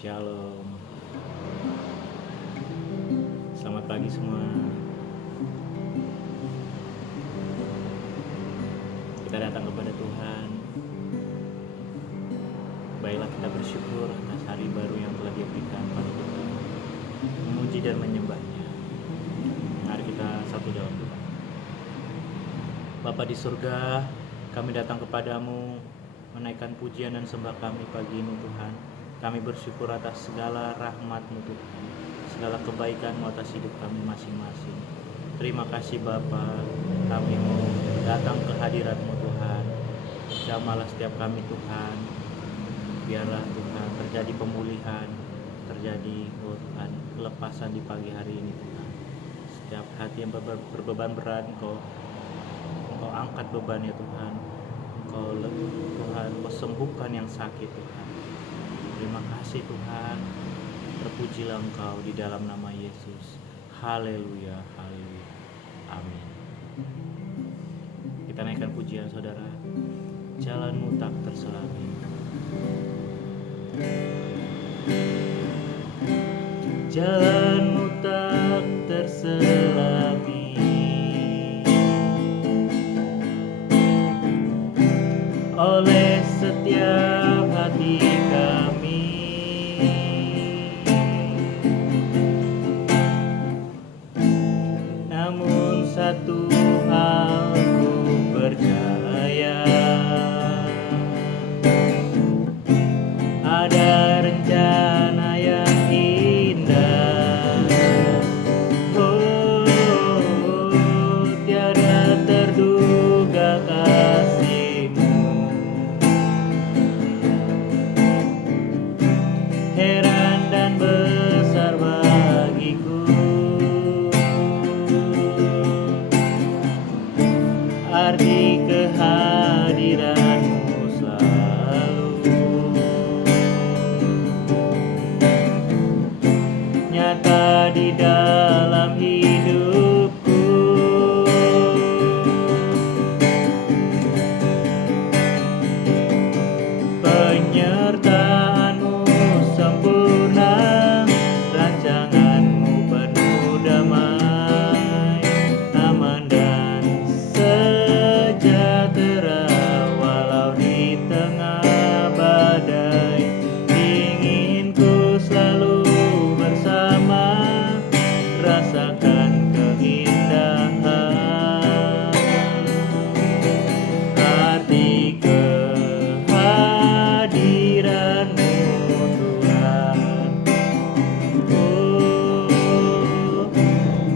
Shalom. Selamat pagi semua. Kita datang kepada Tuhan. Baiklah kita bersyukur atas hari baru yang telah Dia berikan pada kita, memuji dan menyembah-Nya. Mari kita satu dalam doa. Bapa di surga, kami datang kepadamu menaikkan pujian dan sembah kami pagi ini Tuhan. Kami bersyukur atas segala rahmat-Mu Tuhan, segala kebaikan-Mu atas hidup kami masing-masing. Terima kasih Bapa, kami mau datang ke hadirat-Mu Tuhan. Jamalah setiap kami Tuhan. Biarlah Tuhan terjadi pemulihan, terjadi Tuhan kelepasan di pagi hari ini Tuhan. Setiap hati yang berbeban berat Engkau angkat bebannya Tuhan. Tuhan, Engkau sembuhkan yang sakit Tuhan. Terima kasih Tuhan. Terpujilah Engkau di dalam nama Yesus. Haleluya, haleluya. Amin. Kita naikkan pujian saudara. Jalanmu tak terselami. Jalanmu tak terselami oleh setiap hati kami. Namun satu hal ku percaya, ada rencana yang indah. Tiada terduga kasih-Mu, heran dan besar bagiku. Arti kehadiran-Mu selalu nyata di dalam hidupku. Penyertaan-Mu sempurna, rancangan-Mu penuh damai, aman dan sejahtera walau di tengah badai. Ingin ku selalu bersama, rasakan keindahan arti kehadiran-Mu Tuhan.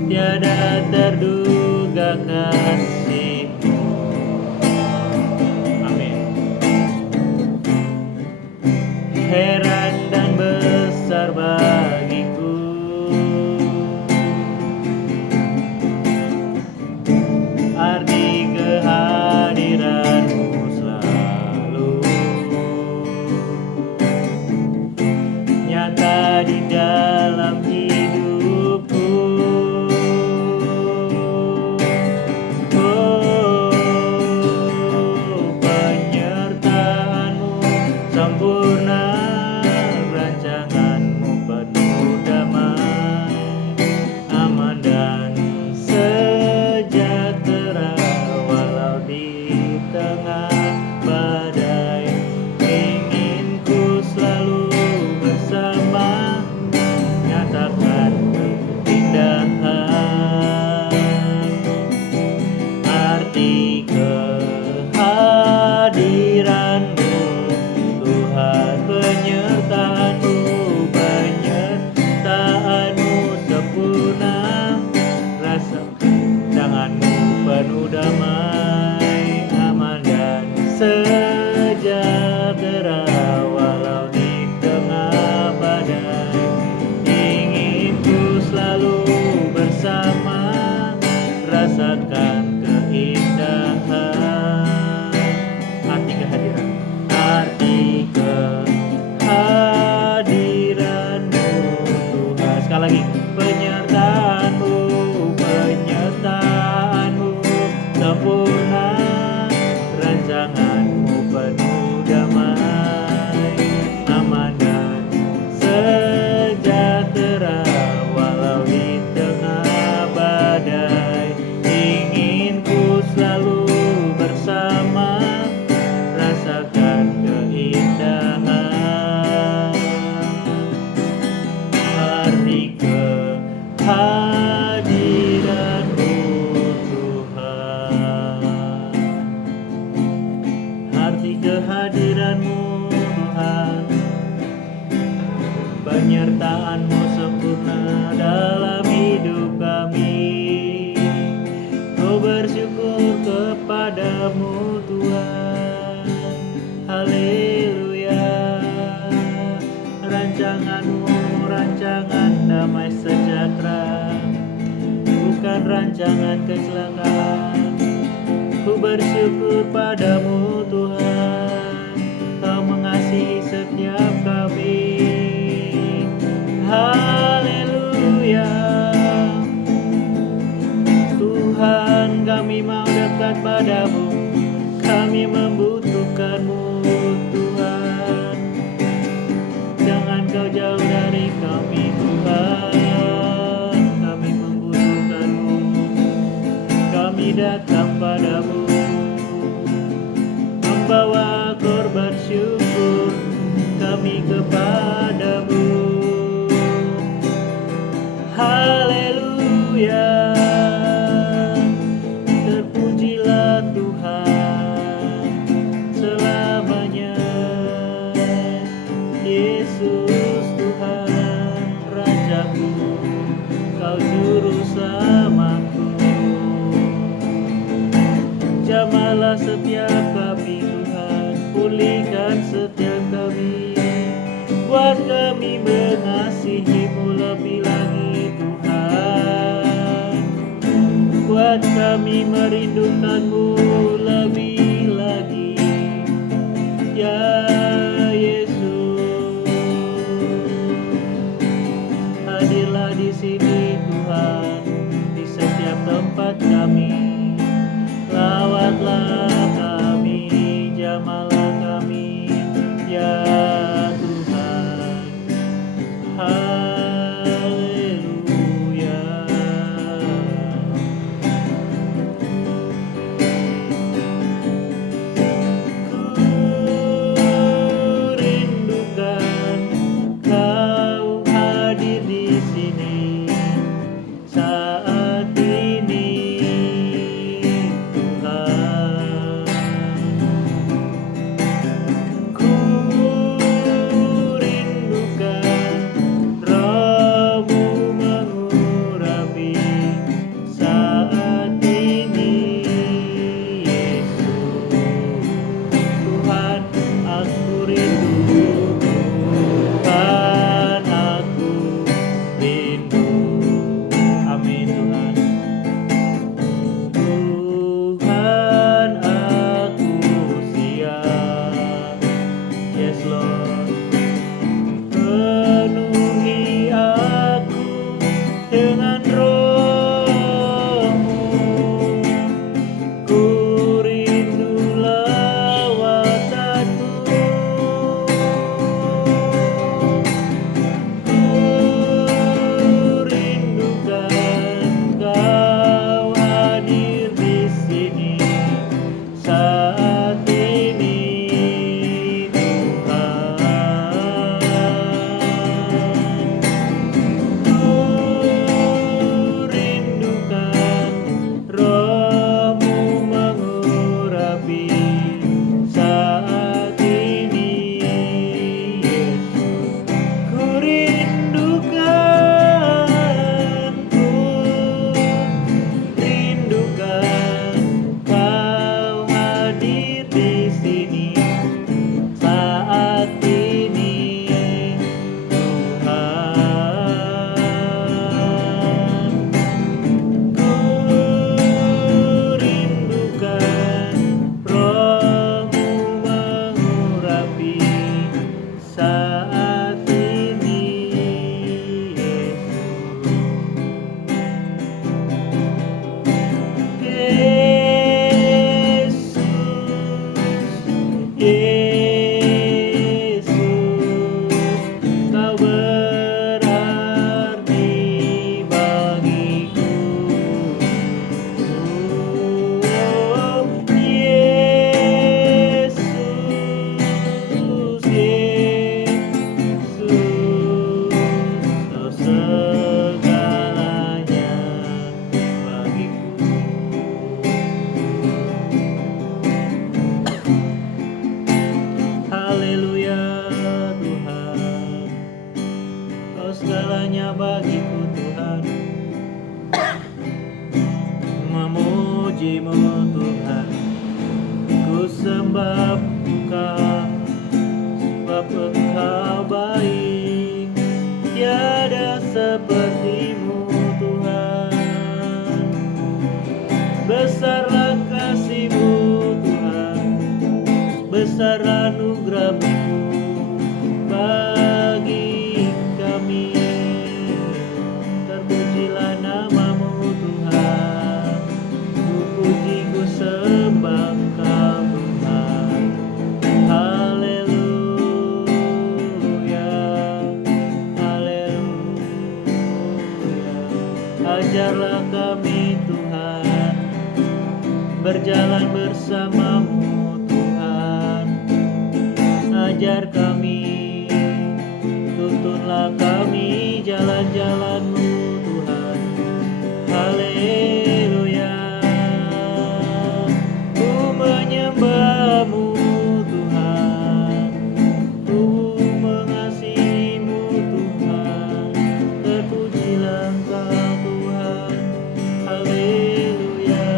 Tiada terduga kasih-Mu. Amin. Heran dan besar bagiku, arti kehadiran-Mu selalu nyata di dalam hidupku. Penyertaan-Mu sempurna, rancangan-Mu penuh damai, aman dan sejahtera walau di tengah badai. Ingin ku selalu bersama, penyertaan-Mu sempurna dalam hidup kami. Ku bersyukur kepadamu Tuhan. Haleluya. Rancangan-Mu rancangan damai sejahtera, bukan rancangan kecelakaan. Ku bersyukur padamu Tuhan, Kau mengasihi setiap kami. Haleluya. Tuhan, kami mau dekat padamu, kami membutuhkan-Mu Tuhan. Jangan Kau jauh dari kami Tuhan, kami membutuhkan-Mu. Kami datang padamu, membawa korban syukur kami kepadamu. Haleluya. Terpujilah Tuhan selamanya. Yesus Tuhan Rajaku, Kau juru selamatku. Jamahlah setiap kami Tuhan, pulihkan setiap kami, buat kami mengasihi-Mu lebih lagi Tuhan, buat kami merindukan-Mu lebih lagi ya Yesus. Hadirlah di sini Tuhan, di setiap tempat kami. Lawatlah kami, jamahlah kami, ya Tuhan. Haleluya. hanya bagiku Tuhan, memuji-Mu Tuhan. Ku sembah Engkau, sebab Engkau baik, tiada seperti-Mu Tuhan. Besarlah kasih-Mu Tuhan, besar anugerah-Mu bagi kami. Terpujilah nama-Mu Tuhan, ku puji ku sembah Engkau Tuhan. Haleluya, haleluya. Ajarlah kami Tuhan, berjalan bersama-Mu Tuhan. Ajar kami, tuntunlah kami jalan-jalan-Mu Tuhan. Haleluya. Ku menyembah-Mu Tuhan, ku mengasihi-Mu Tuhan. Terpujilah Engkau Tuhan. Haleluya.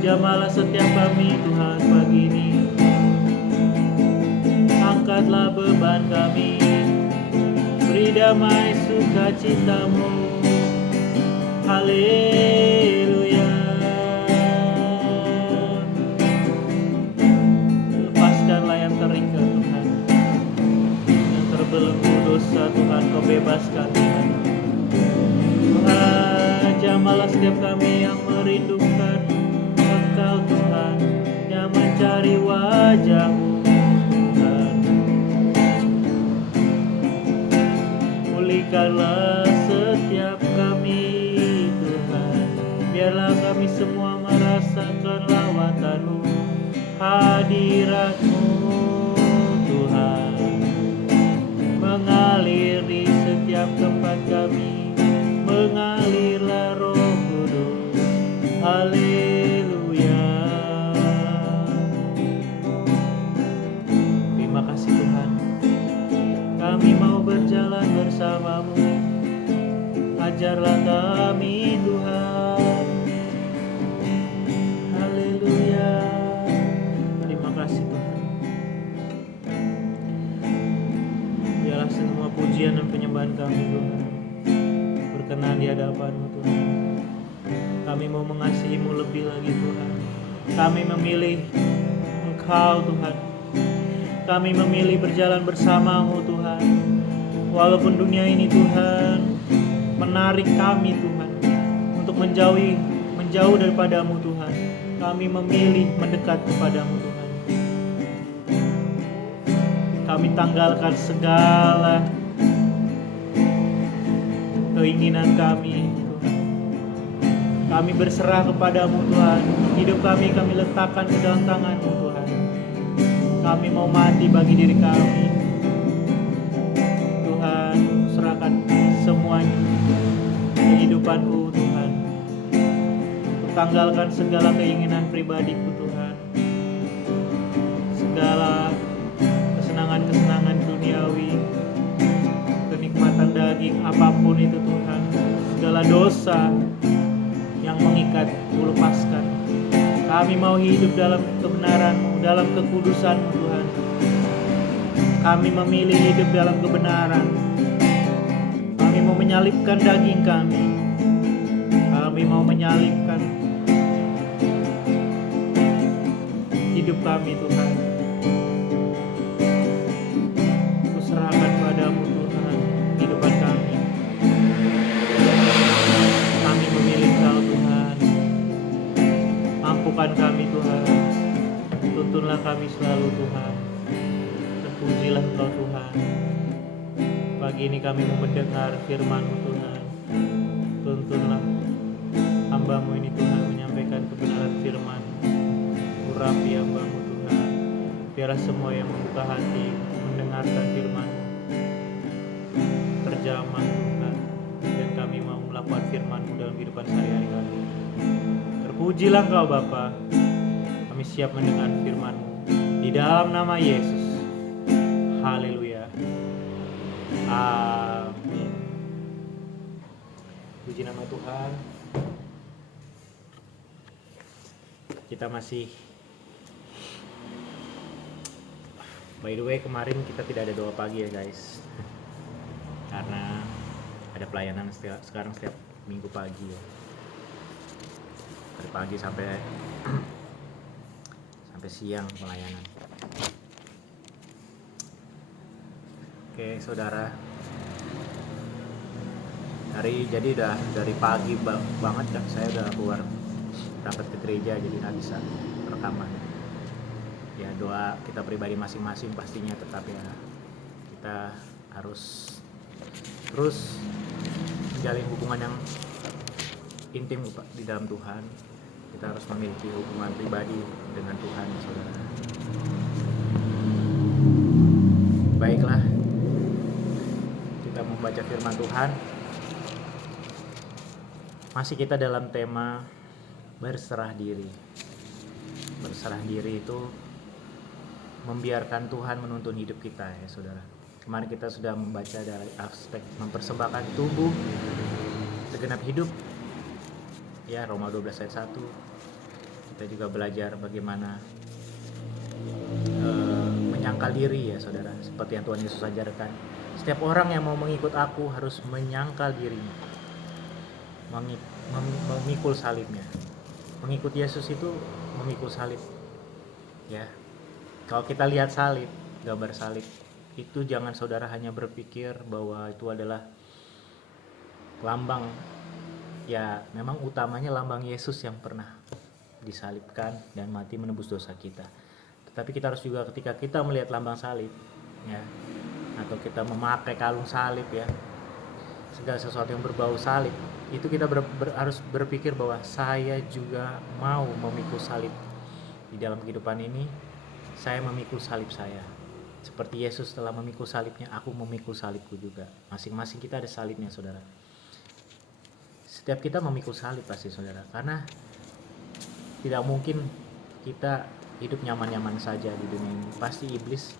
Jamalah setiap kami Tuhan pagi ini. Angkatlah beban kami, beri damai sukacita-Mu. Haleluya. Lepaskanlah yang terikat Tuhan, yang terbelenggu dosa Tuhan, Kau bebaskan Tuhan. Tuhan, jamalah setiap kami yang merindukan Engkau Tuhan, yang mencari wajah-Mu Tuhan. Pulihkanlah setiap kami Tuhan, biarlah kami semua merasakan lawatan-Mu, hadirat-Mu Tuhan, mengalir di setiap tempat kami. Mengalirlah Roh Kudus. Haleluya. Terima kasih Tuhan, kami mau berjalan bersama-Mu. Ajarlah kami Tuhan. Haleluya. Terima kasih Tuhan. Biarlah semua pujian dan penyembahan kami Tuhan berkenan di hadapan-Mu Tuhan. Kami mau mengasihi-Mu lebih lagi Tuhan. Kami memilih Engkau Tuhan. Kami memilih berjalan bersama-Mu Tuhan. Walaupun dunia ini Tuhan menarik kami Tuhan untuk menjauh daripada-Mu Tuhan, kami memilih mendekat kepada-Mu Tuhan. Kami tanggalkan segala keinginan kami Tuhan. Kami berserah kepada-Mu Tuhan. Hidup kami letakkan ke dalam tangan-Mu Tuhan. Kami mau mati bagi diri kami Tuhan. Serahkan semuanya, kehidupanku Tuhan. Tanggalkan segala keinginan pribadiku Tuhan, segala kesenangan-kesenangan duniawi, kenikmatan daging apapun itu Tuhan. Segala dosa yang mengikat Ku lepaskan. Kami mau hidup dalam kebenaran-Mu, dalam kekudusan-Mu Tuhan. Kami memilih hidup dalam kebenaran. Kami mau menyalibkan daging kami. Kami mau menyalibkan hidup kami Tuhan. Ku serahkan padamu Tuhan kehidupan kami. Kami memilih Kau Tuhan. Mampukan kami Tuhan. Tuntunlah kami selalu Tuhan. Terpujilah Engkau Tuhan. Pagi ini kami mau mendengar firman-Mu Tuhan. Tuntunlah hamba-Mu ini Tuhan menyampaikan kebenaran firman. Urapi hamba-Mu Tuhan. Biarlah semua yang membuka hati mendengarkan firman-Mu terjamah Tuhan. Dan kami mau melakukan firman-Mu dalam kehidupan sehari-hari kami. Terpujilah Engkau Bapa. Kami siap mendengar firman-Mu di dalam nama Yesus. Haleluya. Amin. Puji nama Tuhan. Kita masih, by the way, kemarin kita tidak ada doa pagi ya guys, karena ada pelayanan sekarang setiap minggu pagi ya, dari pagi sampai siang pelayanan. Oke saudara, jadi udah dari pagi banget kan saya udah keluar berangkat ke gereja, jadi nggak bisa rekaman ya. Doa kita pribadi masing-masing pastinya, tetap ya kita harus terus menjalin hubungan yang intim di dalam Tuhan. Kita harus memiliki hubungan pribadi dengan Tuhan saudara. Baiklah, kita membaca firman Tuhan. Masih kita dalam tema berserah diri. Berserah diri itu membiarkan Tuhan menuntun hidup kita ya saudara. Kemarin kita sudah membaca dari aspek mempersembahkan tubuh segenap hidup ya, Roma 12 ayat 1. Kita juga belajar bagaimana menyangkal diri ya saudara, seperti yang Tuhan Yesus ajarkan. Setiap orang yang mau mengikut aku harus menyangkal dirinya, memikul salibnya. Mengikuti Yesus itu memikul salib ya. Kalau kita lihat salib, gambar salib itu, jangan saudara hanya berpikir bahwa itu adalah lambang ya, memang utamanya lambang Yesus yang pernah disalibkan dan mati menebus dosa kita. Tetapi kita harus juga, ketika kita melihat lambang salib ya, atau kita memakai kalung salib ya, segala sesuatu yang berbau salib, itu kita harus berpikir bahwa saya juga mau memikul salib. Di dalam kehidupan ini saya memikul salib saya. Seperti Yesus telah memikul salibnya, aku memikul salibku juga. Masing-masing kita ada salibnya saudara. Setiap kita memikul salib pasti saudara, karena tidak mungkin kita hidup nyaman-nyaman saja di dunia ini. Pasti iblis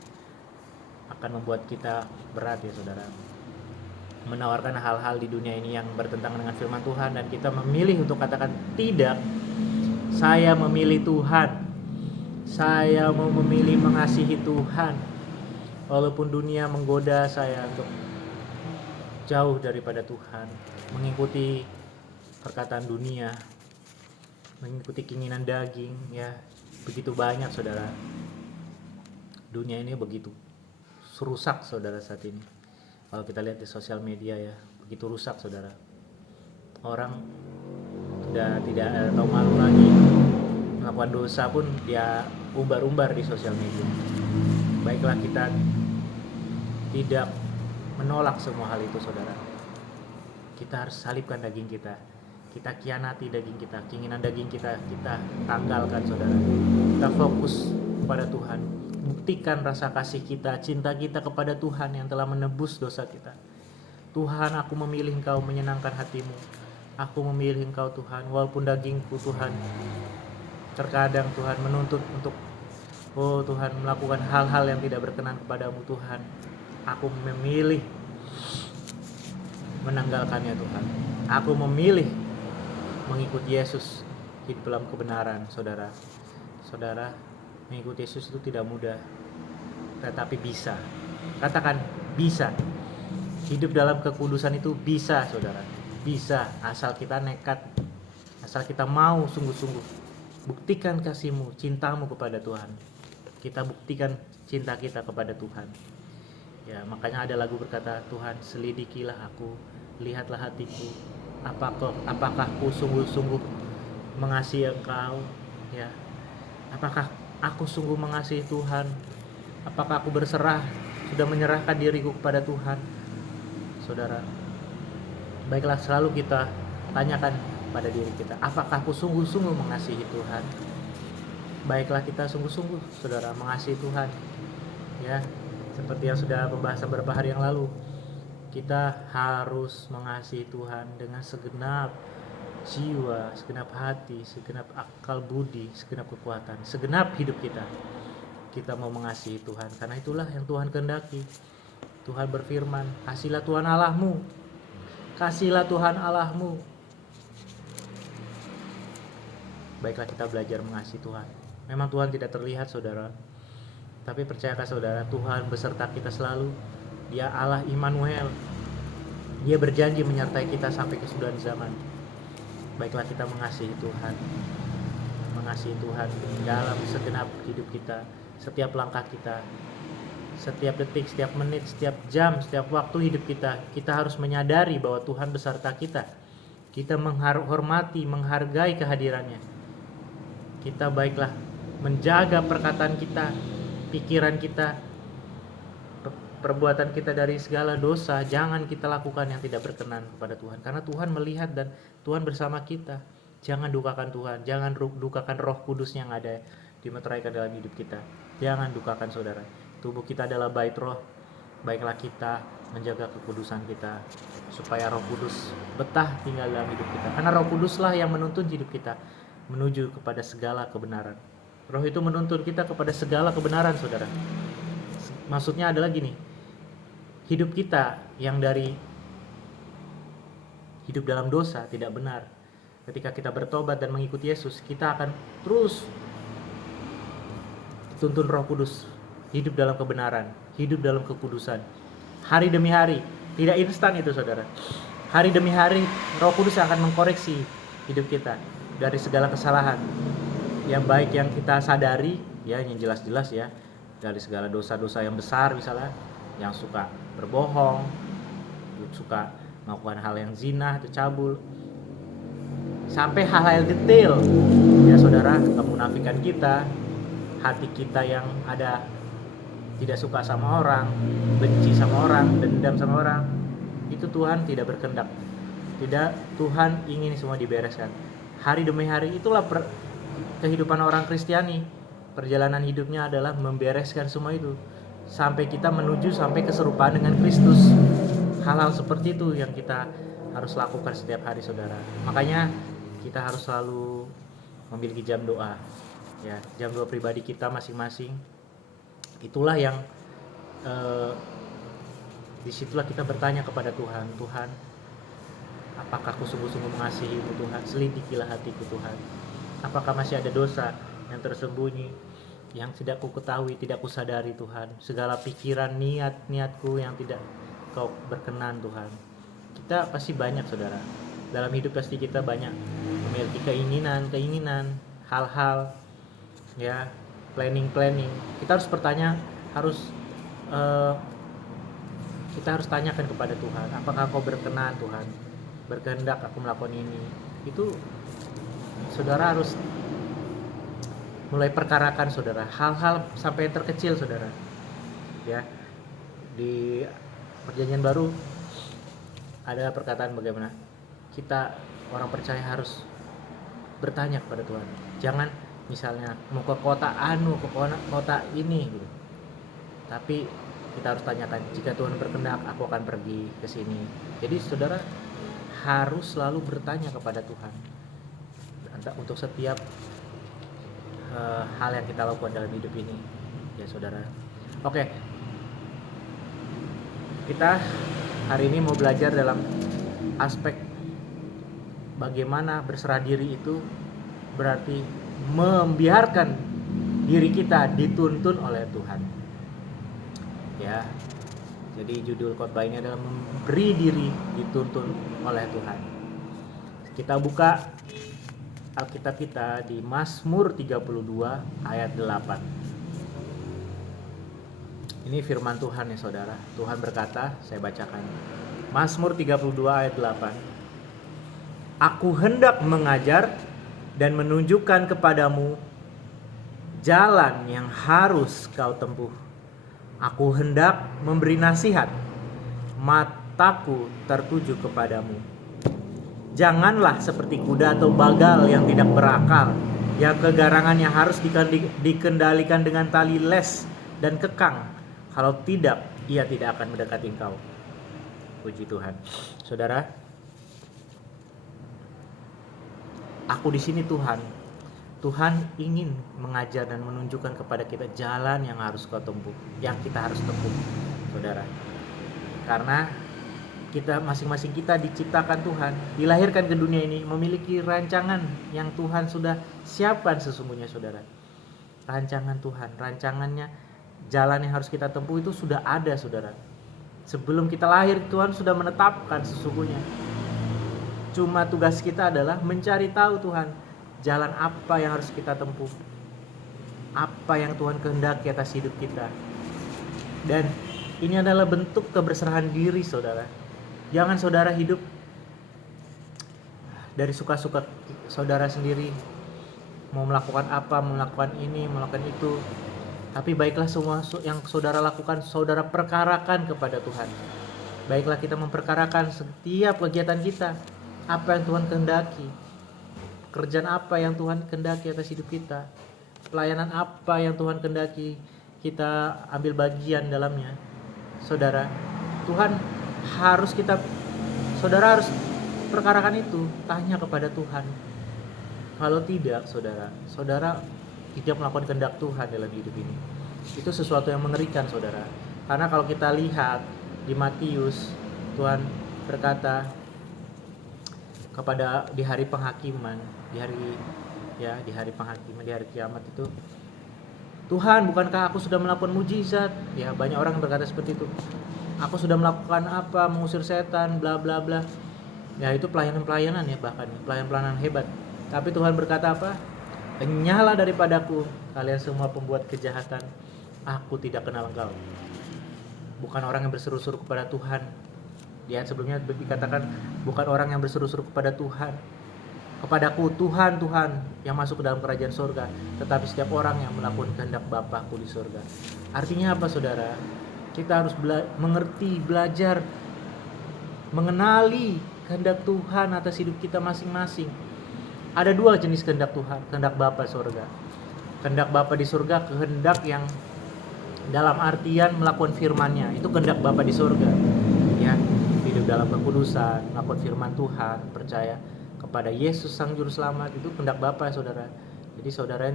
akan membuat kita berat ya saudara, menawarkan hal-hal di dunia ini yang bertentangan dengan firman Tuhan, dan kita memilih untuk katakan tidak. Saya memilih Tuhan, saya mau memilih mengasihi Tuhan, walaupun dunia menggoda saya untuk jauh daripada Tuhan, mengikuti perkataan dunia, mengikuti keinginan daging ya. Begitu banyak saudara, dunia ini begitu rusak saudara saat ini. Kalau kita lihat di sosial media ya, begitu rusak saudara. Orang sudah tidak tahu malu lagi, melakukan dosa pun dia umbar-umbar di sosial media. Baiklah, kita tidak menolak semua hal itu saudara. Kita harus salibkan daging kita, kita kianati daging kita, keinginan daging kita tanggalkan saudara. Kita fokus kepada Tuhan, buktikan rasa kasih kita, cinta kita kepada Tuhan yang telah menebus dosa kita. Tuhan, aku memilih Engkau menyenangkan hatimu. Aku memilih Engkau Tuhan, walaupun dagingku Tuhan terkadang Tuhan menuntut untuk Tuhan melakukan hal-hal yang tidak berkenan kepadamu Tuhan. Aku memilih menanggalkannya Tuhan. Aku memilih mengikuti Yesus hidup dalam kebenaran saudara. Saudara, mengikuti Yesus itu tidak mudah, tetapi bisa. Katakan bisa. Hidup dalam kekudusan itu bisa saudara. Bisa, asal kita nekat, asal kita mau sungguh-sungguh. Buktikan kasih-Mu, cintamu kepada Tuhan. Kita buktikan cinta kita kepada Tuhan. Ya, makanya ada lagu berkata, Tuhan selidikilah aku, lihatlah hatiku, apakah aku sungguh-sungguh mengasihi Engkau ya. Apakah aku sungguh mengasihi Tuhan? Apakah aku berserah, sudah menyerahkan diriku kepada Tuhan? Saudara, baiklah, selalu kita tanyakan pada diri kita, apakah aku sungguh-sungguh mengasihi Tuhan? Baiklah, kita sungguh-sungguh saudara mengasihi Tuhan ya. Seperti yang sudah pembahasan beberapa hari yang lalu, kita harus mengasihi Tuhan dengan segenap jiwa, segenap hati, segenap akal budi, segenap kekuatan, segenap hidup kita. Kita mau mengasihi Tuhan, karena itulah yang Tuhan kehendaki. Tuhan berfirman, kasihilah Tuhan Allahmu Kasihilah Tuhan Allahmu. Baiklah kita belajar mengasihi Tuhan. Memang Tuhan tidak terlihat saudara, tapi percayakah saudara, Tuhan beserta kita selalu. Dia Allah Immanuel. Dia berjanji menyertai kita sampai kesudahan zaman. Baiklah kita mengasihi Tuhan. Mengasihi Tuhan dalam segenap hidup kita, setiap langkah kita, setiap detik, setiap menit, setiap jam, setiap waktu hidup kita. Kita harus menyadari bahwa Tuhan beserta kita. Kita menghormati, menghargai kehadirannya. Kita baiklah menjaga perkataan kita, pikiran kita, perbuatan kita dari segala dosa. Jangan kita lakukan yang tidak berkenan kepada Tuhan, karena Tuhan melihat dan Tuhan bersama kita. Jangan dukakan Tuhan, jangan dukakan Roh Kudus yang ada dimeteraikan dalam hidup kita. Jangan dukakan saudara. Tubuh kita adalah bait Roh. Baiklah kita menjaga kekudusan kita, supaya Roh Kudus betah tinggal dalam hidup kita. Karena Roh Kuduslah yang menuntun hidup kita menuju kepada segala kebenaran. Roh itu menuntun kita kepada segala kebenaran saudara. Maksudnya adalah gini, hidup kita yang dari hidup dalam dosa tidak benar. Ketika kita bertobat dan mengikuti Yesus, kita akan terus dituntun Roh Kudus, hidup dalam kebenaran, hidup dalam kekudusan. Hari demi hari, tidak instan itu saudara. Hari demi hari Roh Kudus akan mengkoreksi hidup kita dari segala kesalahan. Yang baik yang kita sadari, ya yang jelas-jelas ya, dari segala dosa-dosa yang besar misalnya, yang suka berbohong, suka melakukan hal yang zina atau cabul, sampai hal-hal detail ya saudara, kemunafikan kita, hati kita yang ada tidak suka sama orang, benci sama orang, dendam sama orang, itu Tuhan tidak berkehendak. Tidak, Tuhan ingin semua dibereskan. Hari demi hari itulah kehidupan orang Kristiani. Perjalanan hidupnya adalah membereskan semua itu sampai kita menuju sampai keserupaan dengan Kristus. Hal-hal seperti itu yang kita harus lakukan setiap hari saudara. Makanya kita harus selalu memiliki jam doa ya, jam doa pribadi kita masing-masing. Itulah yang disitulah kita bertanya kepada Tuhan, Tuhan, apakah aku sungguh-sungguh mengasihi-Mu Tuhan? Selidikilah hatiku Tuhan. Apakah masih ada dosa yang tersembunyi yang tidak ku ketahui, tidak ku sadari Tuhan? Segala pikiran, niat-niatku yang tidak Kau berkenan Tuhan. Kita pasti banyak saudara. Dalam hidup pasti kita banyak memiliki keinginan, hal-hal ya, planning. Kita harus bertanya, kita harus tanyakan kepada Tuhan, apakah Kau berkenan Tuhan? Berkehendak aku melakukan ini. Itu saudara harus mulai perkarakan saudara, hal-hal sampai yang terkecil saudara. Ya. Di Perjanjian Baru ada perkataan bagaimana kita orang percaya harus bertanya kepada Tuhan. Jangan misalnya mau ke kota ke kota ini gitu. Tapi kita harus tanyakan, jika Tuhan berkehendak aku akan pergi ke sini. Jadi saudara harus selalu bertanya kepada Tuhan untuk setiap hal yang kita lakukan dalam hidup ini ya saudara. Oke, kita hari ini mau belajar dalam aspek bagaimana berserah diri itu berarti membiarkan diri kita dituntun oleh Tuhan ya. Jadi judul khotbah ini adalah memberi diri dituntun oleh Tuhan. Kita buka Alkitab kita di Mazmur 32 ayat 8. Ini firman Tuhan ya saudara. Tuhan berkata, saya bacakan. Mazmur 32 ayat 8. Aku hendak mengajar dan menunjukkan kepadamu jalan yang harus kau tempuh. Aku hendak memberi nasihat, mataku tertuju kepadamu. Janganlah seperti kuda atau bagal yang tidak berakal, yang kegarangannya harus dikendalikan dengan tali les dan kekang. Kalau tidak, ia tidak akan mendekati engkau. Puji Tuhan. Saudara, aku di sini Tuhan. Tuhan ingin mengajar dan menunjukkan kepada kita jalan yang harus kau tempuh, yang kita harus tempuh, saudara. Karena Kita masing-masing kita diciptakan Tuhan, dilahirkan ke dunia ini memiliki rancangan yang Tuhan sudah siapkan sesungguhnya, saudara. Rancangan Tuhan, rancangannya, jalan yang harus kita tempuh itu sudah ada, saudara. Sebelum kita lahir Tuhan sudah menetapkan sesungguhnya. Cuma tugas kita adalah mencari tahu Tuhan, jalan apa yang harus kita tempuh, apa yang Tuhan kehendaki atas hidup kita. Dan ini adalah bentuk keberserahan diri, saudara. Jangan saudara hidup dari suka-suka saudara sendiri, mau melakukan apa, melakukan ini, melakukan itu. Tapi baiklah semua yang saudara lakukan, saudara perkarakan kepada Tuhan. Baiklah kita memperkarakan setiap kegiatan kita, apa yang Tuhan kehendaki, pekerjaan apa yang Tuhan kehendaki atas hidup kita, pelayanan apa yang Tuhan kehendaki kita ambil bagian dalamnya. Saudara, Tuhan saudara harus perkarakan itu, tanya kepada Tuhan. Kalau tidak, saudara tidak melakukan kehendak Tuhan dalam hidup ini. Itu sesuatu yang mengerikan, saudara. Karena kalau kita lihat di Matius, Tuhan berkata kepada di hari penghakiman, di hari penghakiman, di hari kiamat itu, Tuhan, bukankah aku sudah melakukan mujizat? Ya, banyak orang yang berkata seperti itu. Aku sudah melakukan apa, mengusir setan, bla bla bla. Ya, itu pelayanan ya, bahkan pelayanan hebat. Tapi Tuhan berkata apa? Enyahlah daripadaku, kalian semua pembuat kejahatan. Aku tidak kenal engkau. Bukan orang yang berseru-seru kepada Tuhan. Di ayat sebelumnya dikatakan bukan orang yang berseru-seru kepada Tuhan. Kepadaku Tuhan, Tuhan yang masuk ke dalam kerajaan surga, tetapi setiap orang yang melakukan kehendak Bapa-Ku di surga. Artinya apa, saudara? Kita harus mengerti, belajar, mengenali kehendak Tuhan atas hidup kita masing-masing. Ada dua jenis kehendak Tuhan, kehendak Bapa surga. Kehendak Bapa di surga, kehendak yang dalam artian melakukan firman-Nya, itu kehendak Bapa di surga. Ya, hidup dalam kekudusan, melakukan firman Tuhan, percaya kepada Yesus Sang Juru Selamat, itu kehendak Bapa, saudara. Jadi saudara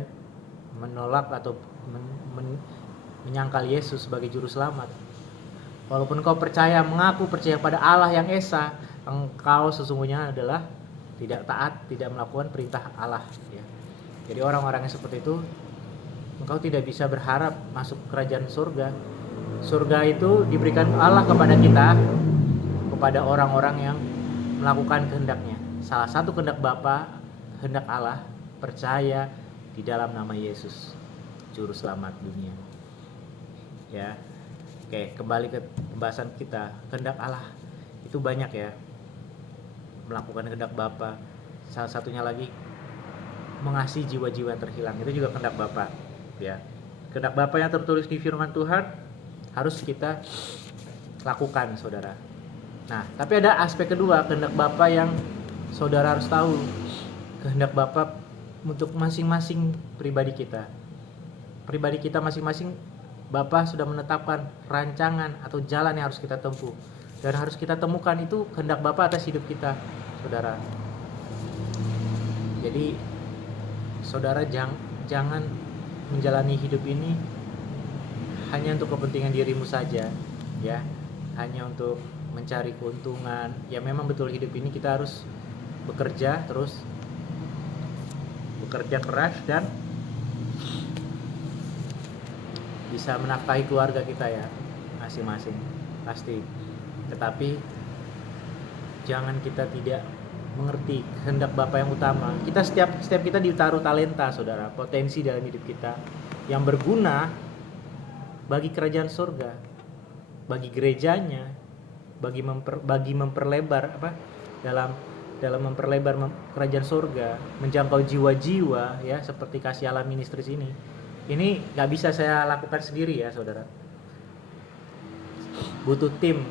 menolak atau menyangkal Yesus sebagai Juru Selamat. Walaupun kau mengaku percaya pada Allah yang Esa, engkau sesungguhnya adalah tidak taat, tidak melakukan perintah Allah. Ya. Jadi orang-orang yang seperti itu, engkau tidak bisa berharap masuk kerajaan surga. Surga itu diberikan Allah kepada kita, kepada orang-orang yang melakukan kehendaknya. Salah satu kehendak Bapa, kehendak Allah, percaya di dalam nama Yesus, Juru Selamat dunia. Ya, oke, kembali ke pembahasan kita. Kehendak Allah itu banyak ya, melakukan kehendak Bapa. Salah satunya lagi mengasihi jiwa-jiwa yang terhilang, itu juga kehendak Bapa. Ya, kehendak Bapa yang tertulis di firman Tuhan harus kita lakukan, saudara. Nah, tapi ada aspek kedua, kehendak Bapa yang saudara harus tahu. Kehendak Bapa untuk masing-masing pribadi kita. Pribadi kita masing-masing, Bapa sudah menetapkan rancangan atau jalan yang harus kita tempuh. Dan harus kita temukan itu kehendak Bapa atas hidup kita, saudara. Jadi saudara jangan menjalani hidup ini hanya untuk kepentingan dirimu saja, ya. Hanya untuk mencari keuntungan. Ya memang betul, hidup ini kita harus bekerja keras dan bisa menafkahi keluarga kita ya masing-masing pasti. Tetapi jangan kita tidak mengerti kehendak Bapa yang utama. Kita setiap kita ditaruh talenta, saudara, potensi dalam hidup kita yang berguna bagi kerajaan surga, bagi gerejanya, bagi memperlebar dalam memperlebar kerajaan surga, menjangkau jiwa-jiwa ya, seperti kasih Allah ministries ini. Ini nggak bisa saya lakukan sendiri ya, saudara. Butuh tim.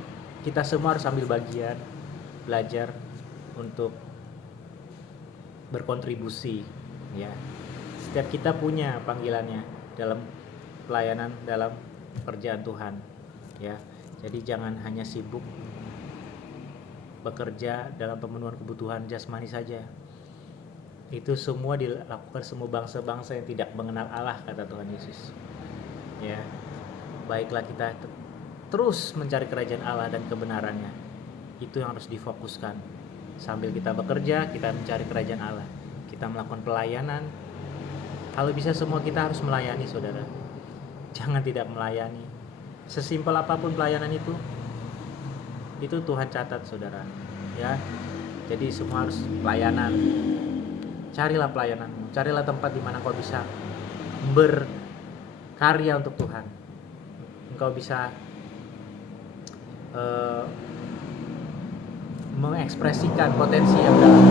Kita semua harus ambil bagian, belajar untuk berkontribusi ya. Setiap kita punya panggilannya dalam pelayanan, dalam pekerjaan Tuhan ya. Jadi jangan hanya sibuk bekerja dalam pemenuhan kebutuhan jasmani saja. Itu semua dilakukan semua bangsa-bangsa yang tidak mengenal Allah, kata Tuhan Yesus. Ya, baiklah kita terus mencari kerajaan Allah dan kebenarannya. Itu yang harus difokuskan. Sambil kita bekerja, kita mencari kerajaan Allah, kita melakukan pelayanan. Kalau bisa semua kita harus melayani, saudara. Jangan tidak melayani. Sesimpel apapun pelayanan itu Tuhan catat, saudara. Ya, jadi semua harus pelayanan. Carilah pelayananmu, carilah tempat di mana kau bisa berkarya untuk Tuhan. Engkau bisa mengekspresikan potensi yang dalam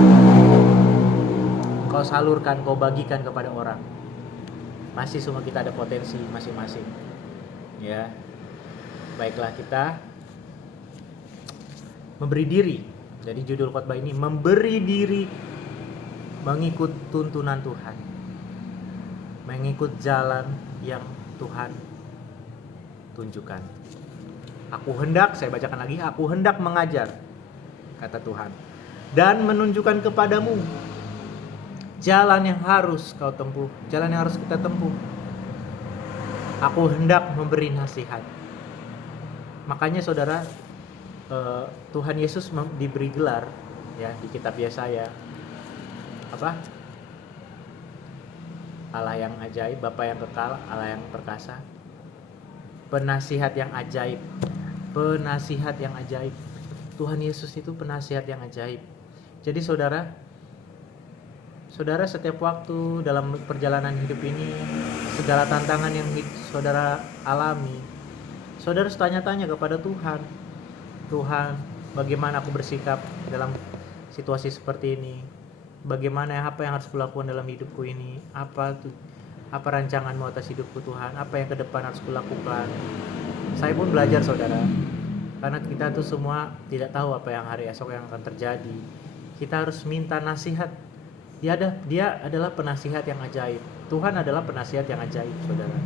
kau salurkan, kau bagikan kepada orang. Masih semua kita ada potensi masing-masing. Ya, baiklah, kita memberi diri. Jadi judul khotbah ini memberi diri mengikut tuntunan Tuhan, mengikut jalan yang Tuhan tunjukkan. Saya bacakan lagi, aku hendak mengajar, kata Tuhan, dan menunjukkan kepadamu jalan yang harus kau tempuh, jalan yang harus kita tempuh. Aku hendak memberi nasihat. Makanya saudara, Tuhan Yesus diberi gelar ya di kitab Yesaya apa? Allah yang ajaib, Bapa yang kekal, Allah yang perkasa, penasihat yang ajaib. Penasihat yang ajaib. Tuhan Yesus itu penasihat yang ajaib. Jadi saudara setiap waktu dalam perjalanan hidup ini, segala tantangan yang saudara alami, saudara harus tanya-tanya kepada Tuhan. Tuhan, bagaimana aku bersikap dalam situasi seperti ini? Bagaimana, apa yang harus kulakukan dalam hidupku ini? Apa rancanganmu atas hidupku Tuhan? Apa yang ke depan harus kulakukan? Saya pun belajar, saudara, karena kita tuh semua tidak tahu apa yang hari esok yang akan terjadi. Kita harus minta nasihat. Dia adalah penasihat yang ajaib. Tuhan adalah penasihat yang ajaib, saudara.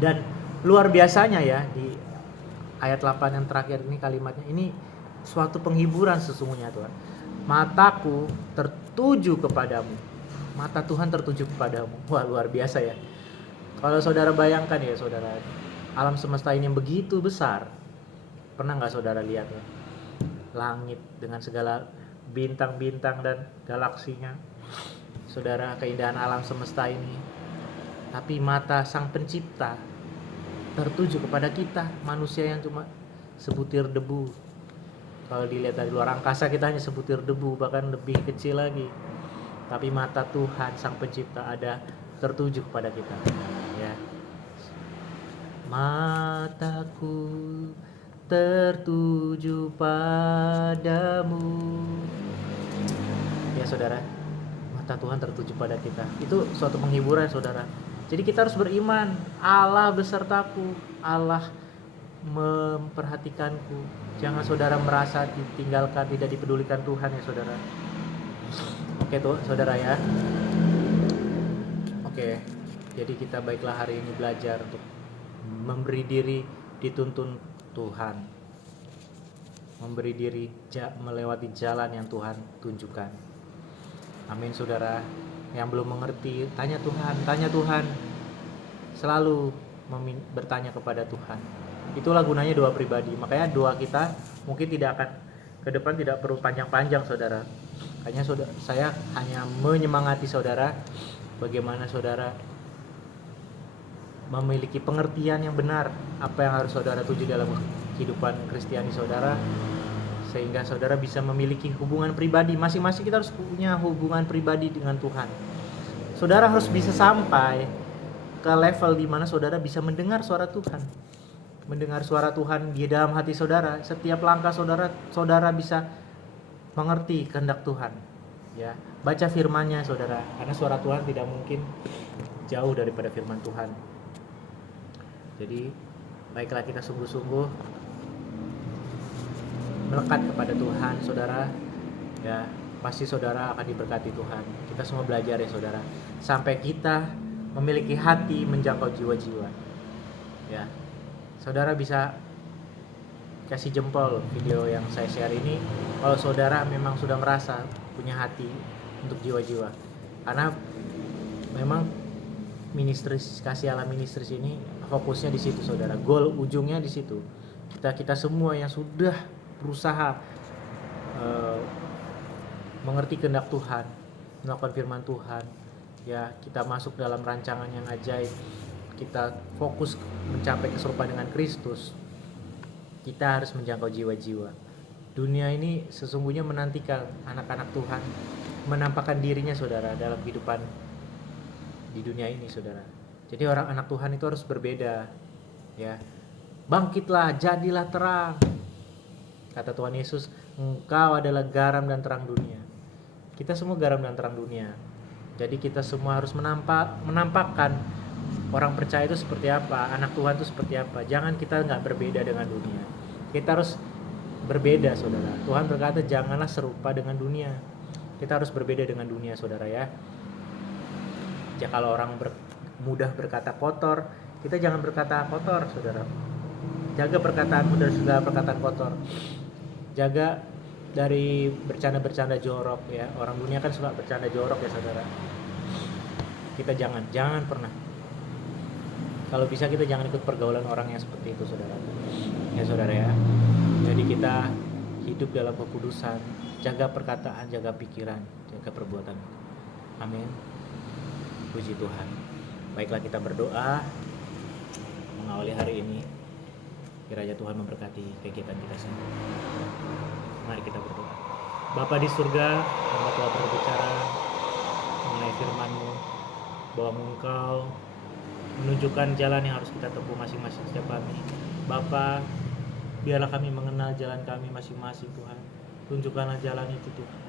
Dan luar biasanya ya, di ayat 8 yang terakhir ini kalimatnya, ini suatu penghiburan sesungguhnya, Tuhan. Mataku tertuju kepadamu. Mata Tuhan tertuju kepadamu. Wah, luar biasa ya. Kalau saudara bayangkan ya, saudara, alam semesta ini yang begitu besar. Pernah gak saudara lihat ya? Langit dengan segala bintang-bintang dan galaksinya. Saudara, keindahan alam semesta ini. Tapi mata Sang Pencipta tertuju kepada kita, manusia yang cuma sebutir debu. Kalau dilihat dari luar angkasa, kita hanya sebutir debu, bahkan lebih kecil lagi. Tapi mata Tuhan Sang Pencipta ada tertuju kepada kita. Ya. Mataku tertuju padamu. Ya saudara, mata Tuhan tertuju pada kita. Itu suatu penghiburan, saudara. Jadi kita harus beriman, Allah besertaku, Allah memperhatikanku. Jangan saudara merasa ditinggalkan, tidak dipedulikan Tuhan ya saudara. Oke tuh saudara ya. Oke, jadi kita baiklah hari ini belajar untuk memberi diri dituntun Tuhan, memberi diri melewati jalan yang Tuhan tunjukkan. Amin saudara. Yang belum mengerti, tanya Tuhan. Selalu bertanya kepada Tuhan. Itulah gunanya doa pribadi. Makanya doa kita mungkin tidak akan ke depan tidak perlu panjang-panjang saudara. Hanya saya hanya menyemangati saudara bagaimana saudara memiliki pengertian yang benar apa yang harus saudara tuju dalam kehidupan Kristiani saudara, sehingga saudara bisa memiliki hubungan pribadi. Masing-masing kita harus punya hubungan pribadi dengan Tuhan. Saudara harus bisa sampai ke level di mana saudara bisa mendengar suara Tuhan. Mendengar suara Tuhan di dalam hati saudara. Setiap langkah saudara bisa mengerti kehendak Tuhan. Ya, baca firman-Nya saudara, karena suara Tuhan tidak mungkin jauh daripada firman Tuhan. Jadi, baiklah kita sungguh-sungguh melekat kepada Tuhan, saudara. Ya, pasti saudara akan diberkati Tuhan. Kita semua belajar ya saudara, sampai kita memiliki hati menjangkau jiwa-jiwa. Ya, saudara bisa kasih jempol video yang saya share ini kalau saudara memang sudah merasa punya hati untuk jiwa-jiwa. Karena memang ministris kasih Allah ministris ini fokusnya di situ saudara. Goal ujungnya di situ. Kita semua yang sudah berusaha mengerti kehendak Tuhan, melakukan firman Tuhan, ya kita masuk dalam rancangan yang ajaib, kita fokus mencapai keserupaan dengan Kristus, kita harus menjangkau jiwa-jiwa. Dunia ini sesungguhnya menantikan anak-anak Tuhan menampakkan dirinya, saudara, dalam kehidupan di dunia ini, saudara. Jadi orang anak Tuhan itu harus berbeda, ya. Bangkitlah, jadilah terang. Kata Tuhan Yesus, engkau adalah garam dan terang dunia. Kita semua garam dan terang dunia. Jadi kita semua harus menampakkan orang percaya itu seperti apa, anak Tuhan itu seperti apa. Jangan kita nggak berbeda dengan dunia. Kita harus berbeda, saudara. Tuhan berkata janganlah serupa dengan dunia. Kita harus berbeda dengan dunia, saudara, ya. Ya, kalau orang mudah berkata kotor, kita jangan berkata kotor, saudara. Jaga perkataanmu dari segala perkataan kotor. Jaga dari bercanda-bercanda jorok, ya. Orang dunia kan suka bercanda jorok, ya, saudara. Kita jangan pernah. Kalau bisa kita jangan ikut pergaulan orang yang seperti itu, saudara. Ya, saudara, ya. Jadi kita hidup dalam kekudusan, jaga perkataan, jaga pikiran, jaga perbuatan. Amin. Puji Tuhan. Baiklah, kita berdoa mengawali hari ini. Kiranya Tuhan memberkati kegiatan kita semua. Mari kita berdoa. Bapa di surga, Engkau telah berbicara mengenai firman-Mu, bahwa Engkau menunjukkan jalan yang harus kita tempuh masing-masing setiap kami. Bapa, biarlah kami mengenal jalan kami masing-masing, Tuhan. Tunjukkanlah jalan itu, Tuhan.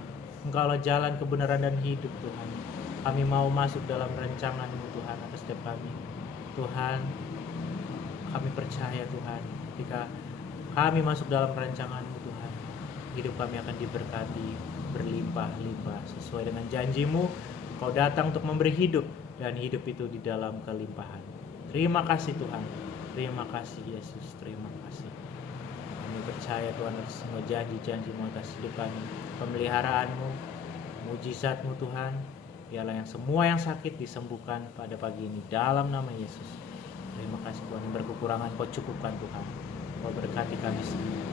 Engkaulah jalan kebenaran dan hidup, Tuhan. Kami mau masuk dalam rancangan-Mu, Tuhan, atas setiap kami. Tuhan, kami percaya, Tuhan, ketika kami masuk dalam rancangan-Mu, Tuhan, hidup kami akan diberkati berlimpah-limpah sesuai dengan janji-Mu. Kau datang untuk memberi hidup, dan hidup itu di dalam kelimpahan. Terima kasih, Tuhan. Terima kasih, Yesus. Terima kasih. Kami percaya, Tuhan, atas semua janji-janji-Mu atas hidup kami, pemeliharaan-Mu, mujizat-Mu, Tuhan. Biarlah yang semua yang sakit disembuhkan pada pagi ini dalam nama Yesus. Terima kasih, Tuhan. Yang berkekurangan Kau cukupkan, Tuhan. Kau berkati kami semua.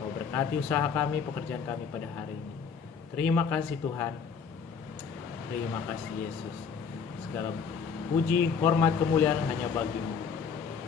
Kau berkati usaha kami, pekerjaan kami pada hari ini. Terima kasih, Tuhan. Terima kasih, Yesus. Segala puji, hormat, kemuliaan hanya bagi-Mu.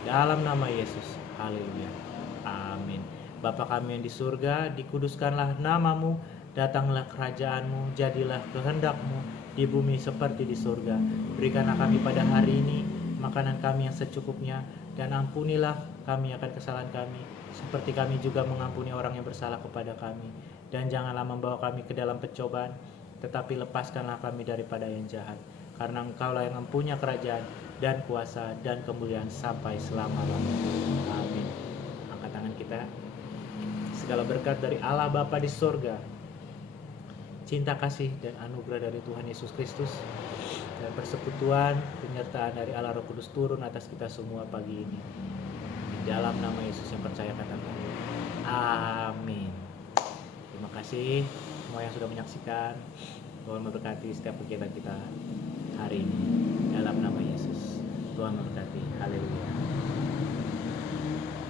Dalam nama Yesus. Haleluya. Amin. Bapa kami yang di surga, dikuduskanlah nama-Mu, datanglah kerajaan-Mu, jadilah kehendak-Mu di bumi seperti di surga. Berikanlah kami pada hari ini makanan kami yang secukupnya, dan ampunilah kami akan kesalahan kami, seperti kami juga mengampuni orang yang bersalah kepada kami. Dan janganlah membawa kami ke dalam pencobaan, tetapi lepaskanlah kami daripada yang jahat. Karena Engkaulah yang mempunyai kerajaan dan kuasa dan kemuliaan sampai selama-lamanya. Amin. Angkat tangan kita. Segala berkat dari Allah Bapa di surga, cinta kasih dan anugerah dari Tuhan Yesus Kristus, dan persekutuan penyertaan dari Allah Roh Kudus turun atas kita semua pagi ini. Di dalam nama Yesus yang percaya katakan amin. Terima kasih semua yang sudah menyaksikan. Tuhan memberkati setiap kegiatan kita hari ini. Dalam nama Yesus, Tuhan memberkati. Haleluya.